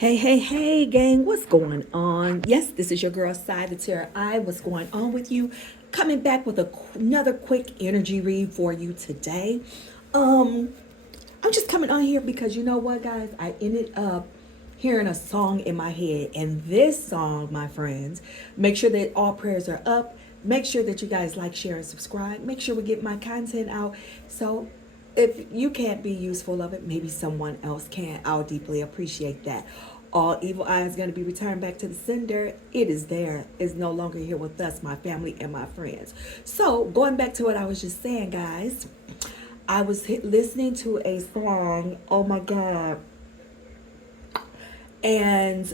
Hey, hey, hey, gang, what's going on? Yes, this is your girl, Sai the Terror. What's going on with you? Coming back with another quick energy read for you today. Um, I'm just coming on here because you know what, guys? I ended up hearing a song in my head, and this song, my friends, make sure that all prayers are up. Make sure that you guys like, share, and subscribe. Make sure we get my content out. So if you can't be useful of it, maybe someone else can. I'll deeply appreciate that. All evil eye is going to be returned back to the sender. It is there. It's no longer here with us, my family and my friends. So going back to what I was just saying, guys, I was listening to a song. Oh my God. And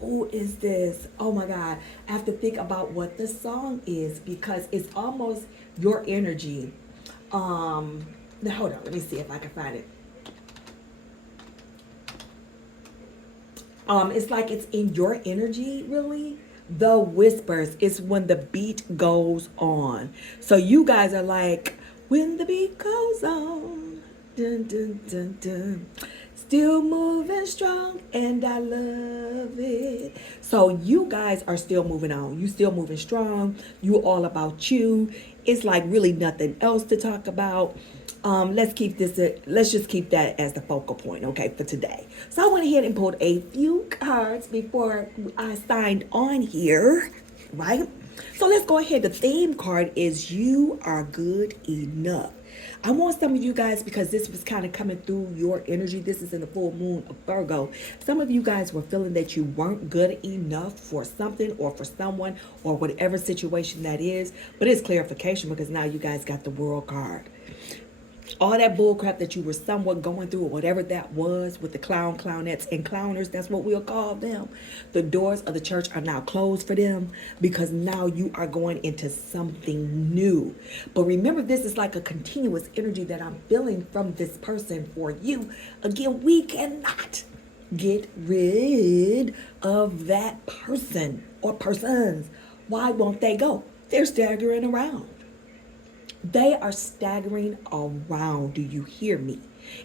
who is this? Oh my God. I have to think about what the song is because it's almost your energy. Now hold on, let me see if I can find it. It's like it's in your energy, really. The whispers is when the beat goes on. So you guys are like, when the beat goes on, dun dun dun dun. Still moving strong, and I love it. So you guys are still moving on. You still moving strong. You all about you. It's like really nothing else to talk about. Let's just keep that as the focal point, okay, for today. So I went ahead and pulled a few cards before I signed on here, right? So let's go ahead. The theme card is you are good enough. I want some of you guys, because this was kind of coming through your energy. This is in the full moon of Virgo. Some of you guys were feeling that you weren't good enough for something or for someone or whatever situation that is. But it's clarification because now you guys got the world card. All that bull crap that you were somewhat going through, or whatever that was with the clownettes, and clowners, that's what we'll call them. The doors of the church are now closed for them because now you are going into something new. But remember, this is like a continuous energy that I'm feeling from this person for you. Again, we cannot get rid of that person or persons. Why won't they go? They're staggering around. They are staggering around. Do you hear me?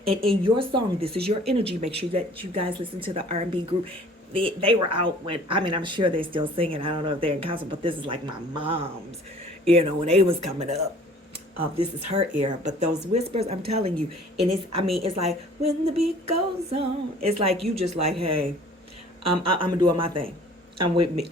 And in your song, this is your energy. Make sure that you guys listen to the R&B group. They were out when, I mean, I'm sure they're still singing. I don't know if they're in concert, but this is like my mom's, when they was coming up. This is her era. But those whispers, I'm telling you, and it's like, when the beat goes on, it's like you just like, hey, I'm doing my thing. I'm with me.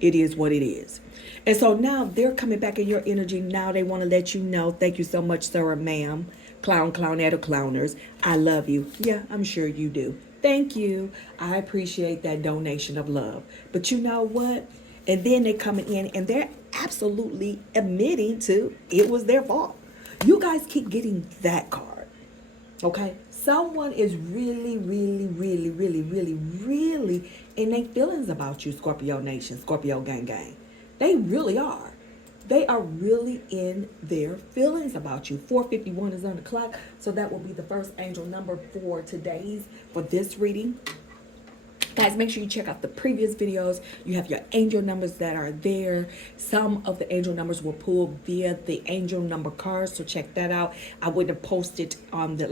It is what it is. And so now they're coming back in your energy. Now they want to let you know, thank you so much, sir or ma'am, clownette, or clowners. I love you. Yeah, I'm sure you do. Thank you. I appreciate that donation of love. But you know what? And then they're coming in and they're absolutely admitting to it was their fault. You guys keep getting that card. Okay? Someone is really, really, really, really, really, really in their feelings about you, Scorpio Nation, Scorpio Gang Gang. They really are. They are really in their feelings about you. 451 is on the clock, so that will be the first angel number for this reading. Guys, make sure you check out the previous videos. You have your angel numbers that are there. Some of the angel numbers were pulled via the angel number cards, so check that out. I wouldn't have posted on the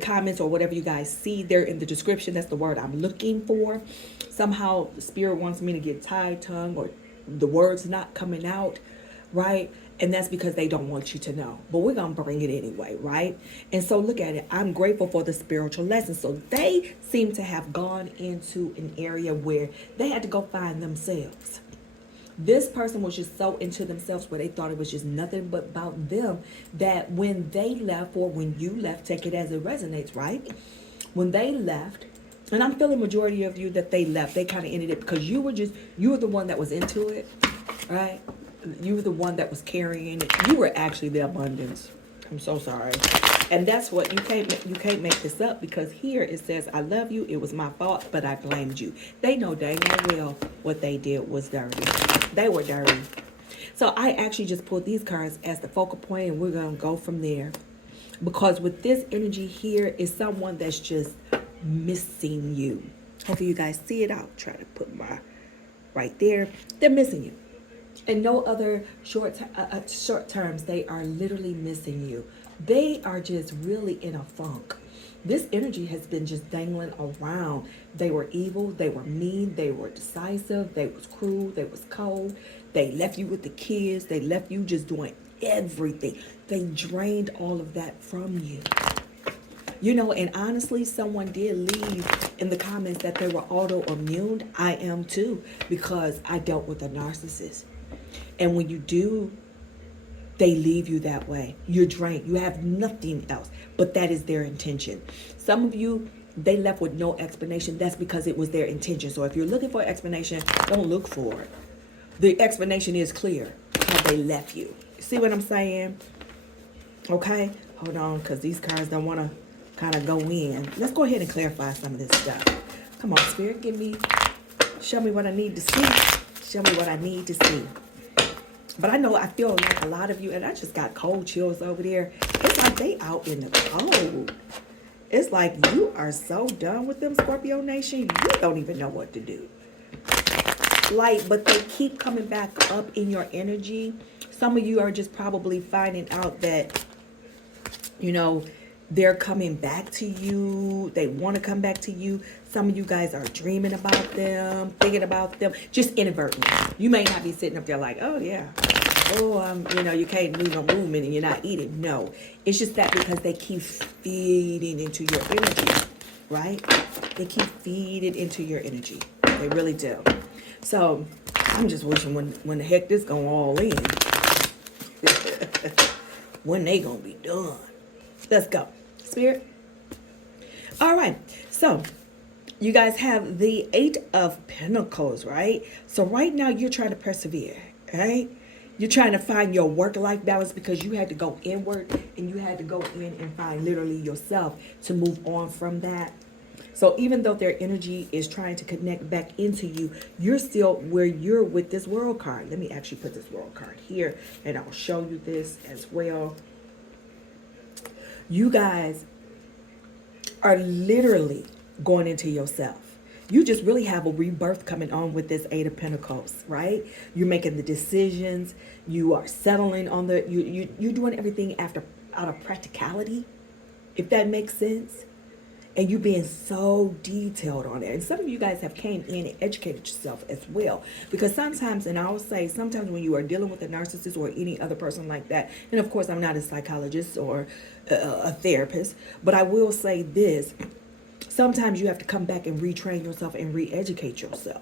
comments or whatever you guys see there in the description. That's the word I'm looking for. Somehow the spirit wants me to get tied tongue or the words not coming out, right? And that's because they don't want you to know. But we're going to bring it anyway, right? And so look at it. I'm grateful for the spiritual lesson. So they seem to have gone into an area where they had to go find themselves. This person was just so into themselves where they thought it was just nothing but about them, that when they left, or when you left, take it as it resonates, right? When they left, and I'm feeling majority of you that they left, they kind of ended it because you were the one that was into it, right? You were the one that was carrying it. You were actually the abundance. I'm so sorry. And that's what you can't make this up, because here it says, I love you. It was my fault, but I blamed you. They know dang well what they did was dirty. They were dirty. So I actually just pulled these cards as the focal point, and we're going to go from there. Because with this energy here is someone that's just missing you. Hopefully you guys see it. I'll try to put my right there. They're missing you. In no other short terms, they are literally missing you. They are just really in a funk. This energy has been just dangling around. They were evil, they were mean, they were decisive, they was cruel, they was cold. They left you with the kids, they left you just doing everything. They drained all of that from you. You know, and honestly, someone did leave in the comments that they were autoimmune. I am too, because I dealt with a narcissist. And when you do, they leave you that way. You're drained. You have nothing else. But that is their intention. Some of you, they left with no explanation. That's because it was their intention. So if you're looking for an explanation, don't look for it. The explanation is clear. How they left you. See what I'm saying? Okay? Hold on, because these cards don't want to kind of go in. Let's go ahead and clarify some of this stuff. Come on, Spirit. Show me what I need to see. Show me what I need to see. But I feel like a lot of you, and I just got cold chills over there. It's like they out in the cold. It's like you are so done with them, Scorpio Nation. You don't even know what to do. Like, but they keep coming back up in your energy. Some of you are just probably finding out that, you know, they're coming back to you. They want to come back to you. Some of you guys are dreaming about them, thinking about them, just inadvertently. You may not be sitting up there like, oh yeah, you know, you can't do no movement and you're not eating. No, it's just that because they keep feeding into your energy, right? They keep feeding into your energy. They really do. So I'm just wishing when the heck this going all in, when they gonna be done. Let's go, Spirit. All right, so you guys have the 8 of Pentacles, right? So right now you're trying to persevere, right? You're trying to find your work-life balance because you had to go inward and you had to go in and find literally yourself to move on from that. So even though their energy is trying to connect back into you, you're still where you're with this world card. Let me actually put this world card here and I'll show you this as well. You guys are literally going into yourself. You just really have a rebirth coming on with this 8 of Pentacles, right? You're making the decisions. You are settling on you're doing everything out of practicality, if that makes sense. And you being so detailed on it. And some of you guys have came in and educated yourself as well. Because sometimes, and I will say, sometimes when you are dealing with a narcissist or any other person like that, and of course I'm not a psychologist or a therapist, but I will say this, sometimes you have to come back and retrain yourself and re-educate yourself.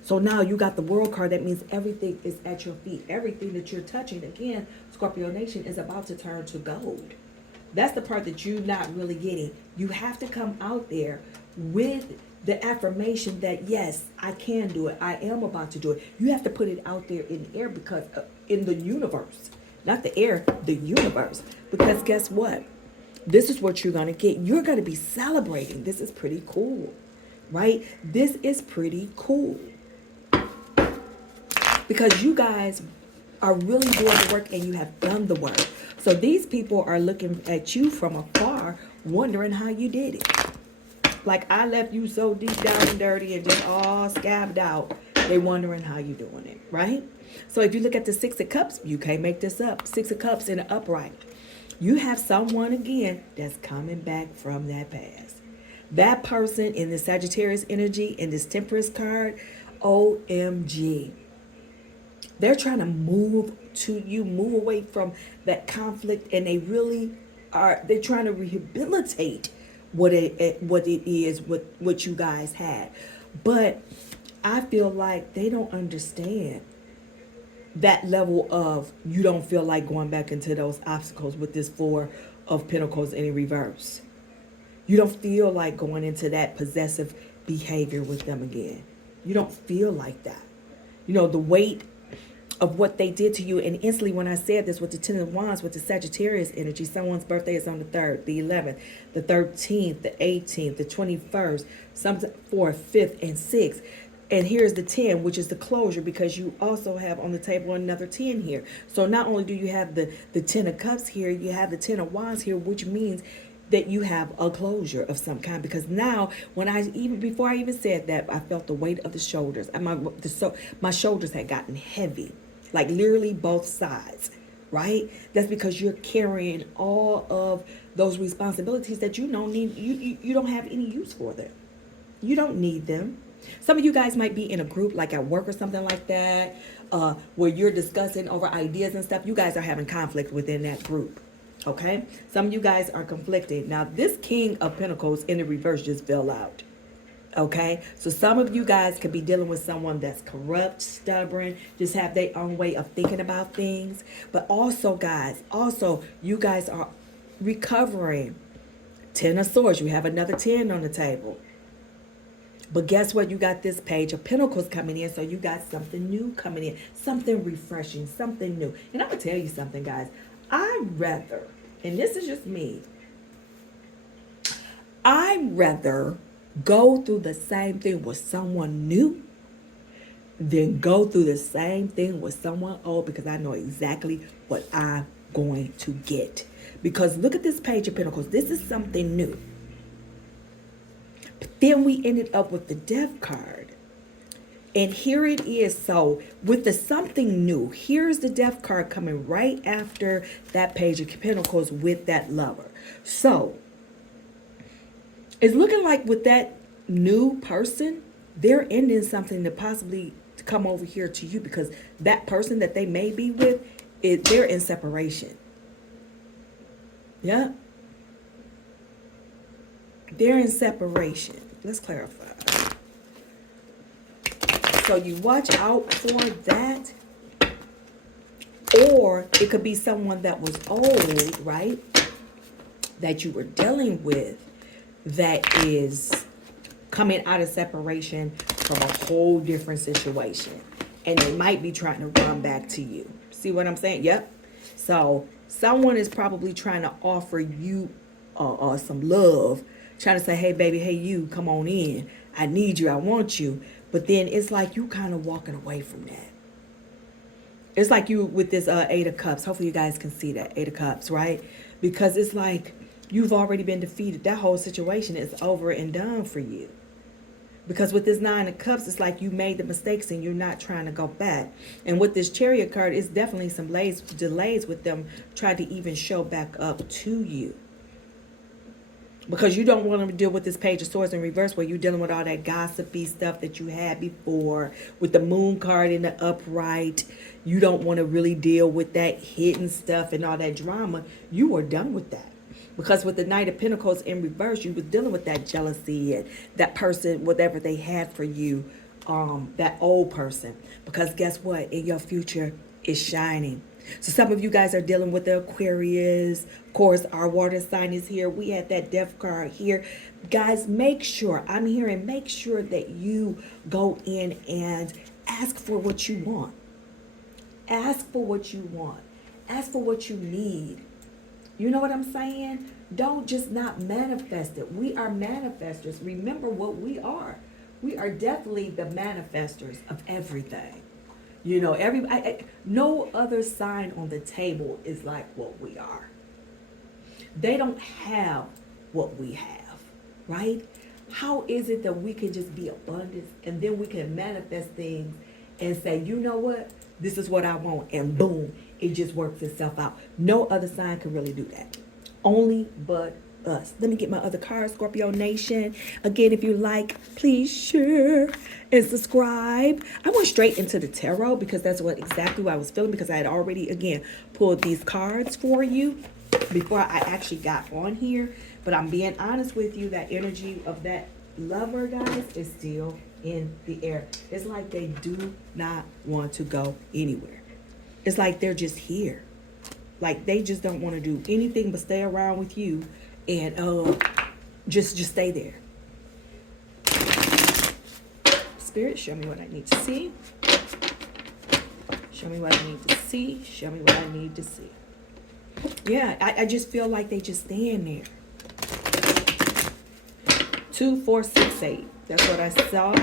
So now you got the world card. That means everything is at your feet. Everything that you're touching, again, Scorpio Nation, is about to turn to gold. That's the part that you're not really getting. You have to come out there with the affirmation that, yes, I can do it. I am about to do it. You have to put it out there in the air because in the universe, not the air, the universe. Because guess what? This is what you're going to get. You're going to be celebrating. This is pretty cool, right? This is pretty cool. Because you guys are really doing the work and you have done the work. So these people are looking at you from afar, wondering how you did it. Like, I left you so deep down and dirty and just all scabbed out. They wondering how you doing it, right? So if you look at the 6 of Cups, you can't make this up. 6 of Cups in the upright. You have someone, again, that's coming back from that past. That person in the Sagittarius energy, in this Temperance card, OMG. They're trying to move to you, move away from that conflict, and they really are. They're trying to rehabilitate what it is, what you guys had. But I feel like they don't understand that level of, you don't feel like going back into those obstacles with this 4 of Pentacles in reverse. You don't feel like going into that possessive behavior with them again. You don't feel like that. You know, the weight of what they did to you. And instantly when I said this with the 10 of Wands, with the Sagittarius energy, someone's birthday is on the 3rd, the 11th, the 13th, the 18th, the 21st, some 4th, 5th, and 6th. And here's the 10, which is the closure, because you also have on the table another 10 here. So not only do you have the 10 of Cups here, you have the 10 of Wands here, which means that you have a closure of some kind. Because now, before I even said that, I felt the weight of the shoulders. And my shoulders had gotten heavy, like literally both sides, right? That's because you're carrying all of those responsibilities that you don't need. You don't have any use for them. You don't need them. Some of you guys might be in a group like at work or something like that, where you're discussing over ideas and stuff. You guys are having conflict within that group. Okay? Some of you guys are conflicted. Now, this King of Pentacles in the reverse just fell out. Okay? So some of you guys could be dealing with someone that's corrupt, stubborn, just have their own way of thinking about things. But also, guys, you guys are recovering. 10 of Swords. You have another 10 on the table. But guess what? You got this Page of Pentacles coming in. So you got something new coming in. Something refreshing. Something new. And I'm going to tell you something, guys. I'd rather, and this is just me, I'd rather go through the same thing with someone new than go through the same thing with someone old, because I know exactly what I'm going to get. Because look at this Page of Pentacles. This is something new. But then we ended up with the Death card. And here it is. So with the something new, here's the Death card coming right after that Page of Pentacles with that Lover. So it's looking like with that new person, they're ending something to possibly come over here to you, because that person that they may be with, they're in separation. Yeah. They're in separation. Let's clarify. So you watch out for that. Or it could be someone that was old, right? That you were dealing with, that is coming out of separation from a whole different situation. And they might be trying to run back to you. See what I'm saying? Yep. So someone is probably trying to offer you some love, trying to say, hey, baby, hey, you, come on in. I need you. I want you. But then it's like you kind of walking away from that. It's like you with this 8 of Cups. Hopefully you guys can see that 8 of Cups, right? Because it's like you've already been defeated. That whole situation is over and done for you. Because with this 9 of Cups, it's like you made the mistakes and you're not trying to go back. And with this Chariot card, it's definitely some delays with them trying to even show back up to you. Because you don't want to deal with this Page of Swords in reverse, where you're dealing with all that gossipy stuff that you had before. With the Moon card in the upright, you don't want to really deal with that hidden stuff and all that drama. You are done with that. Because with the Knight of Pentacles in reverse, you were dealing with that jealousy and that person, whatever they had for you, that old person. Because guess what? In your future, it's shining. So some of you guys are dealing with the Aquarius. Of course, our water sign is here. We had that Death card here. Guys, make sure, I'm hearing, make sure that you go in and ask for what you want. Ask for what you want. Ask for what you need. You know what I'm saying? Don't just not manifest it. We are manifestors. Remember what we are. We are definitely the manifestors of everything. You know, no other sign on the table is like what we are. They don't have what we have, right? How is it that we can just be abundant and then we can manifest things and say, you know what? This is what I want. And boom, it just works itself out. No other sign can really do that. Only but us. Let me get my other card, Scorpio Nation. Again, if you like, please share and subscribe. I went straight into the tarot because that's exactly what I was feeling, because I had already, again, pulled these cards for you before I actually got on here. But I'm being honest with you, that energy of that Lover, guys, is still in the air. It's like they do not want to go anywhere. It's like they're just here. Like they just don't want to do anything but stay around with you and just stay there. Spirit, show me what I need to see. Show me what I need to see. Show me what I need to see. Yeah, I just feel like they just stand there. 2, 4, 6, 8. That's what I saw.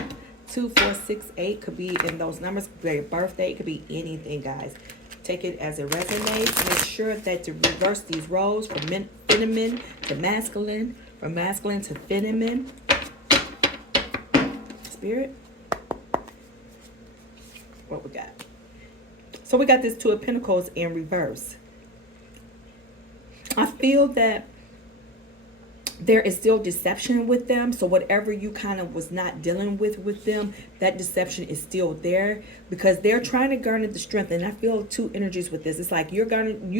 2, 4, 6, 8 could be in those numbers. Could be your birthday. It could be anything, guys. Take it as it resonates. Make sure that to reverse these roles from feminine to masculine, from masculine to feminine. Spirit, what we got? So we got this 2 of Pentacles in reverse. I feel that there is still deception with them. So whatever you kind of was not dealing with them, that deception is still there, because they're trying to garner the strength. And I feel two energies with this. It's like you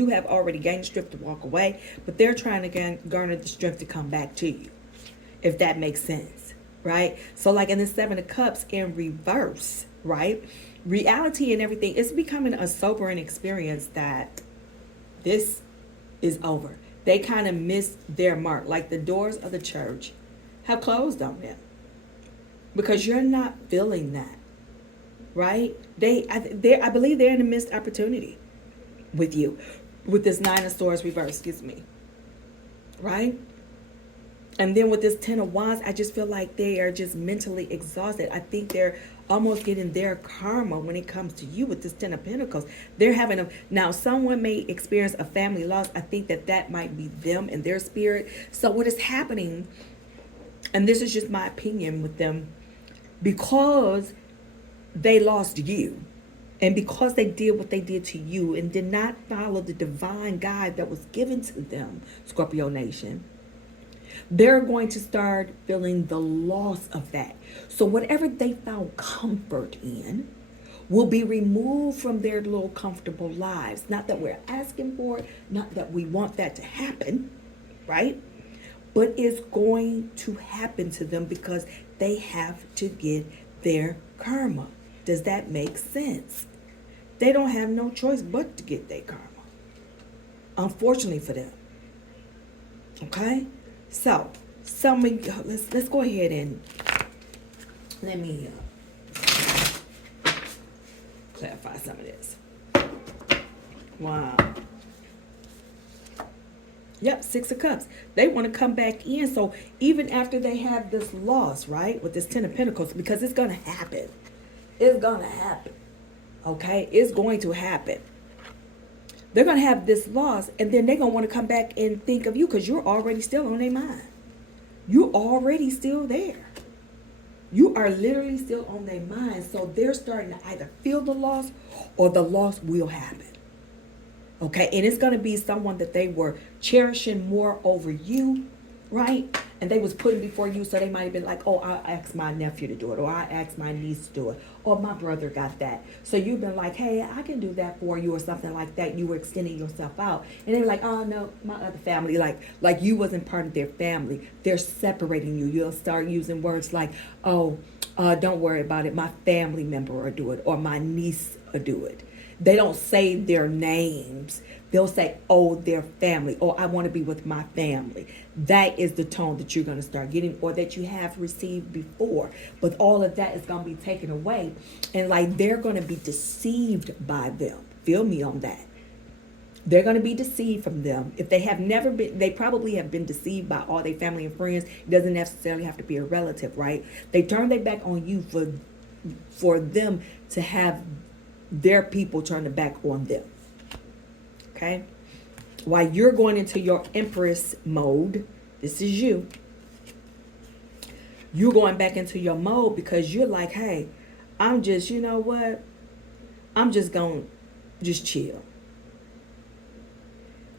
have already gained strength to walk away, but they're trying to garner the strength to come back to you, if that makes sense, right? So like in the Seven of Cups in reverse, right? Reality and everything, it's becoming a sobering experience that this is over. They kind of missed their mark. Like the doors of the church have closed on them, because you're not feeling that, right? I believe they're in a missed opportunity with you, with this Nine of Swords reverse, right? And then with this Ten of Wands, I just feel like they are just mentally exhausted. I think they're almost getting their karma when it comes to you with this Ten of Pentacles. They're having now someone may experience a family loss. I think that might be them and their spirit. So what is happening, and this is just my opinion with them, because they lost you, and because they did what they did to you and did not follow the divine guide that was given to them, Scorpio Nation, they're going to start feeling the loss of that. So whatever they found comfort in will be removed from their little comfortable lives. Not that we're asking for it, not that we want that to happen, right? But it's going to happen to them because they have to get their karma. Does that make sense? They don't have no choice but to get their karma, unfortunately for them. Okay? So, some of you, let's go ahead and let me clarify some of this. Wow. Yep, Six of Cups. They want to come back in. So even after they have this loss, right, with this Ten of Pentacles, because it's going to happen. It's going to happen. Okay? It's going to happen. They're going to have this loss, and then they're going to want to come back and think of you, because you're already still on their mind. You're already still there. You are literally still on their mind. So they're starting to either feel the loss, or the loss will happen. Okay? And it's going to be someone that they were cherishing more over you, right? And they was putting before you, so they might have been like, oh, I'll ask my nephew to do it, or I asked my niece to do it, or my brother got that. So you've been like, hey, I can do that for you, or something like that. You were extending yourself out. And they were like, oh, no, my other family, like you wasn't part of their family. They're separating you. You'll start using words like, oh, don't worry about it. My family member will do it, or my niece will do it. They don't say their names. They'll say, oh, their family, or I want to be with my family. That is the tone that you're going to start getting, or that you have received before. But all of that is going to be taken away. And like they're going to be deceived by them. Feel me on that. They're going to be deceived from them. If they have never been, they probably have been deceived by all their family and friends. It doesn't necessarily have to be a relative, right? They turn their back on you for them to have their people turn their back on them. Okay? While you're going into your Empress mode, this is you. You're going back into your mode because you're like, hey, I'm just, you know what? I'm just going to just chill.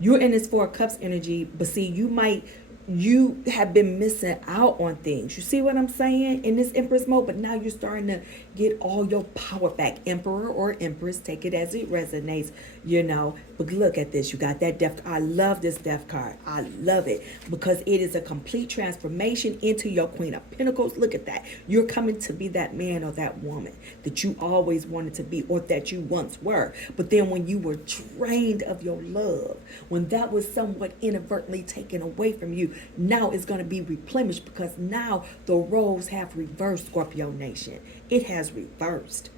You're in this Four of Cups energy, but see, you have been missing out on things. You see what I'm saying? In this Empress mode, but now you're starting to get all your power back. Emperor or Empress, take it as it resonates, you know. But look at this. You got that Death. I love this Death card. I love it because it is a complete transformation into your Queen of Pentacles. Look at that. You're coming to be that man or that woman that you always wanted to be, or that you once were. But then when you were drained of your love, when that was somewhat inadvertently taken away from you, now it's going to be replenished, because now the roles have reversed, Scorpio Nation. It has reversed.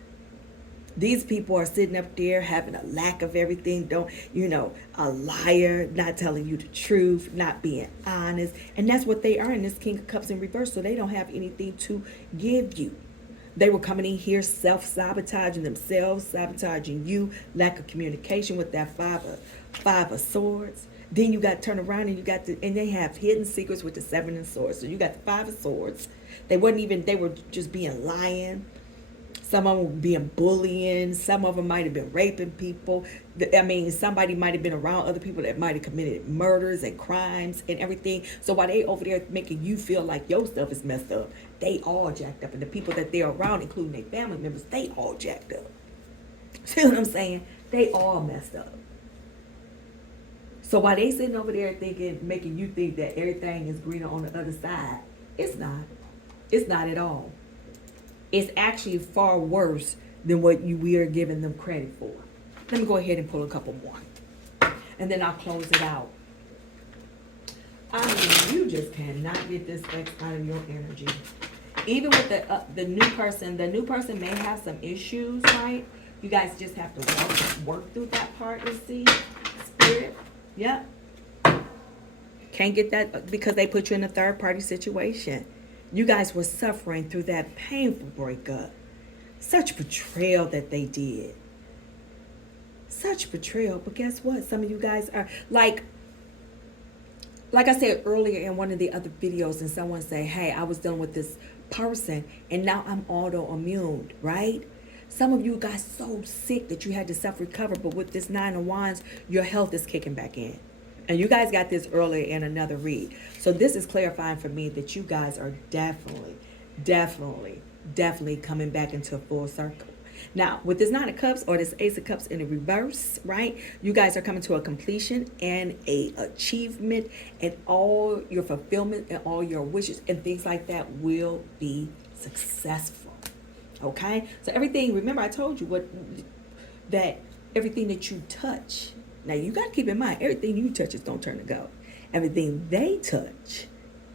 These people are sitting up there having a lack of everything, a liar, not telling you the truth, not being honest. And that's what they are in this King of Cups in reverse. So they don't have anything to give you. They were coming in here self-sabotaging themselves, sabotaging you, lack of communication with that five of swords. Then you got to turn around and and they have hidden secrets with the Seven of Swords. So you got the Five of Swords. They were just being lying, Some of them were being bullying. Some of them might have been raping people. I mean, somebody might have been around other people that might have committed murders and crimes and everything. So while they over there making you feel like your stuff is messed up, they all jacked up. And the people that they're around, including their family members, they all jacked up. See what I'm saying? They all messed up. So while they sitting over there thinking, making you think that everything is greener on the other side, it's not. It's not at all. It's actually far worse than what we are giving them credit for. Let me go ahead and pull a couple more, and then I'll close it out. I mean, you just cannot get this X out of your energy. Even with the new person may have some issues, right? You guys just have to work through that part and see. Spirit, yep. Can't get that because they put you in a third party situation. You guys were suffering through that painful breakup. Such betrayal that they did. Such betrayal. But guess what? Some of you guys are like I said earlier in one of the other videos, and someone say, hey, I was dealing with this person and now I'm autoimmune, right? Some of you got so sick that you had to self-recover, but with this 9 of Wands, your health is kicking back in. And you guys got this earlier in another read. So this is clarifying for me that you guys are definitely coming back into a full circle. Now, with this 9 of Cups or this Ace of Cups in the reverse, right? You guys are coming to a completion and a achievement, and all your fulfillment and all your wishes and things like that will be successful. Okay? So everything, remember I told you that everything that you touch. Now, you got to keep in mind, everything you touch is going to turn to gold. Everything they touch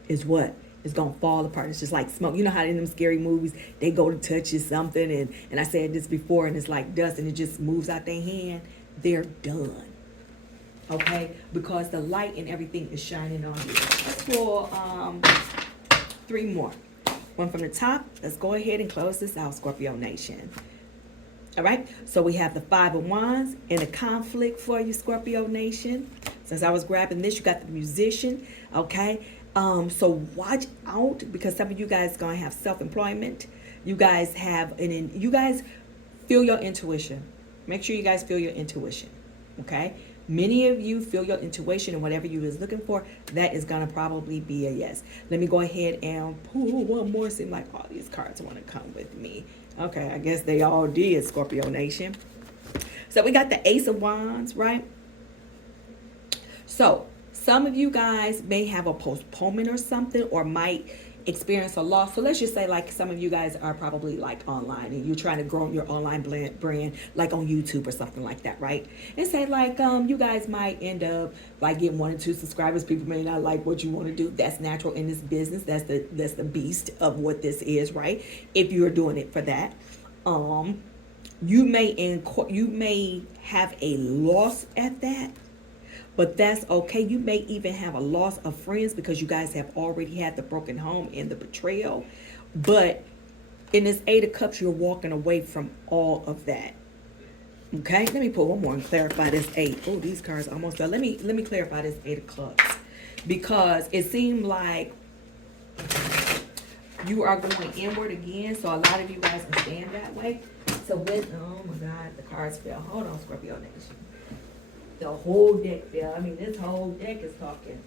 is what? It's going to fall apart. It's just like smoke. You know how in them scary movies, they go to touch something, and I said this before, and it's like dust, and it just moves out their hand. They're done. Okay? Because the light and everything is shining on you. Let's pull 3 more. One from the top. Let's go ahead and close this out, Scorpio Nation. All right, so we have the 5 of Wands and a conflict for you, Scorpio Nation. Since I was grabbing this, you got the Musician, okay? So watch out, because some of you guys are going to have self-employment. You guys have, you guys feel your intuition. Make sure you guys feel your intuition, okay? Many of you feel your intuition, and whatever you is looking for, that is going to probably be a yes. Let me go ahead and pull one more. Seem like all these cards want to come with me. Okay, I guess they all did, Scorpio Nation. So we got the Ace of Wands, right? So some of you guys may have a postponement or something, or might experience a loss. So let's just say like some of you guys are probably like online and you're trying to grow your online brand like on YouTube or something like that, right? And say like you guys might end up like getting 1 or 2 subscribers. People may not like what you want to do. That's natural in this business. That's the beast of what this is, right? If you're doing it for that, you may have a loss at that. But that's okay. You may even have a loss of friends because you guys have already had the broken home and the betrayal. But in this 8 of Cups, you're walking away from all of that. Okay? Let me put one more and clarify this 8. Oh, these cards almost done. Let me clarify this 8 of Cups. Because it seemed like you are going inward again. So a lot of you guys are staying that way. So with, oh my God, the cards fell. Hold on, Scorpio Nation. The whole deck fell. I mean, this whole deck is talking.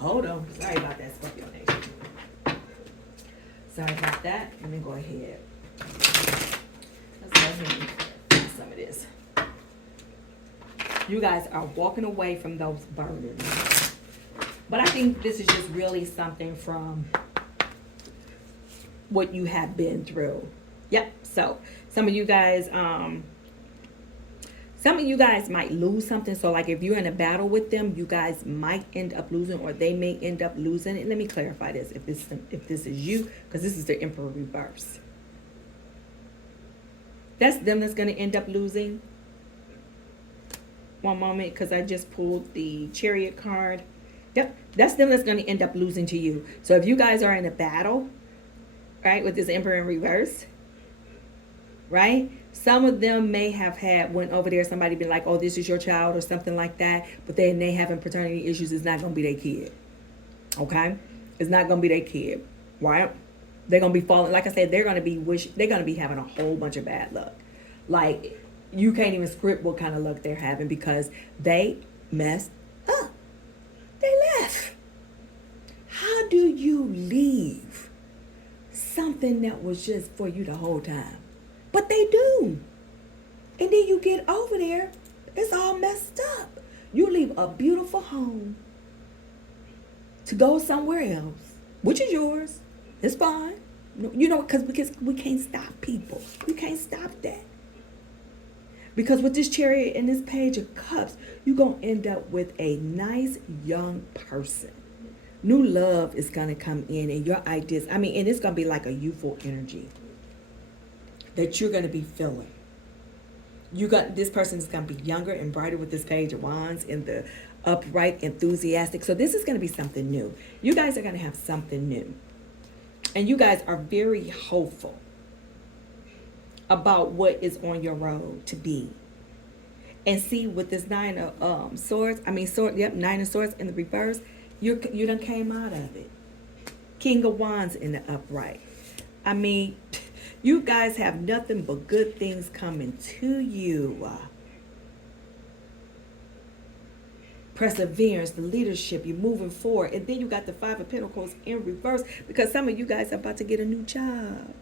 Hold on. Sorry about that, Scorpio Nation. Sorry about that. Let me go ahead. Let's go ahead and do some of this. You guys are walking away from those burdens. But I think this is just really something from what you have been through. Yep. So some of you guys, might lose something. So like if you're in a battle with them, you guys might end up losing, or they may end up losing. And let me clarify this, if this is you, because this is the Emperor reverse. That's them that's going to end up losing. One moment, because I just pulled the Chariot card. Yep, that's them that's going to end up losing to you. So if you guys are in a battle, right, with this Emperor in reverse, right? Some of them may have went over there, somebody been like, oh, this is your child or something like that. But then they having paternity issues. It's not going to be their kid. Okay? It's not going to be their kid. Right? They're gonna be falling. Like I said, they're gonna be having a whole bunch of bad luck. Like you can't even script what kind of luck they're having because they messed up. They left. How do you leave something that was just for you the whole time? But they do. And then you get over there, it's all messed up. You leave a beautiful home to go somewhere else, which is yours. It's fine. You know, because we can't stop people. You can't stop that. Because with this Chariot and this Page of Cups, you're going to end up with a nice young person. New love is going to come in and your ideas. I mean, and it's going to be like a youthful energy that you're going to be feeling. This person is going to be younger and brighter with this Page of Wands and the upright, enthusiastic. So this is going to be something new. You guys are going to have something new. And you guys are very hopeful about what is on your road to be. And see, with this Nine of Swords, Nine of Swords in the reverse, you done came out of it. King of Wands in the upright. I mean, you guys have nothing but good things coming to you. Perseverance, the leadership, you're moving forward. And then you got the Five of Pentacles in reverse because some of you guys are about to get a new job.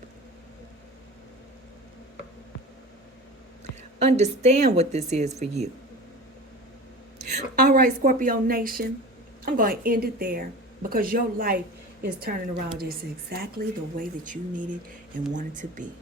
Understand what this is for you. All right, Scorpio Nation, I'm going to end it there because your life is turning around just exactly the way that you needed and wanted to be.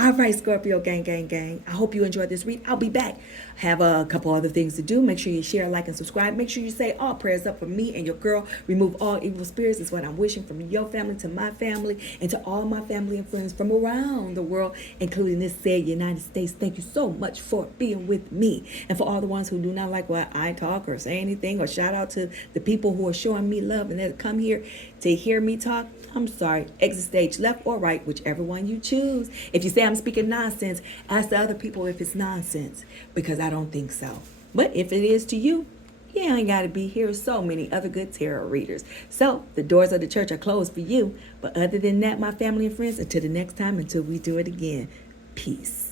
All right, Scorpio gang, gang, gang. I hope you enjoyed this read. I'll be back. Have a couple other things to do. Make sure you share, like, and subscribe. Make sure you say all prayers up for me and your girl. Remove all evil spirits is what I'm wishing from your family to my family and to all my family and friends from around the world, including this said United States. Thank you so much for being with me. And for all the ones who do not like what I talk or say anything, or shout out to the people who are showing me love and that come here to hear me talk, I'm sorry. Exit stage left or right, whichever one you choose. If you say I'm speaking nonsense, ask the other people if it's nonsense, because I don't think so. But if it is to you, you ain't got to be here. So many other good tarot readers. So the doors of the church are closed for you. But other than that, my family and friends, until the next time, until we do it again, peace.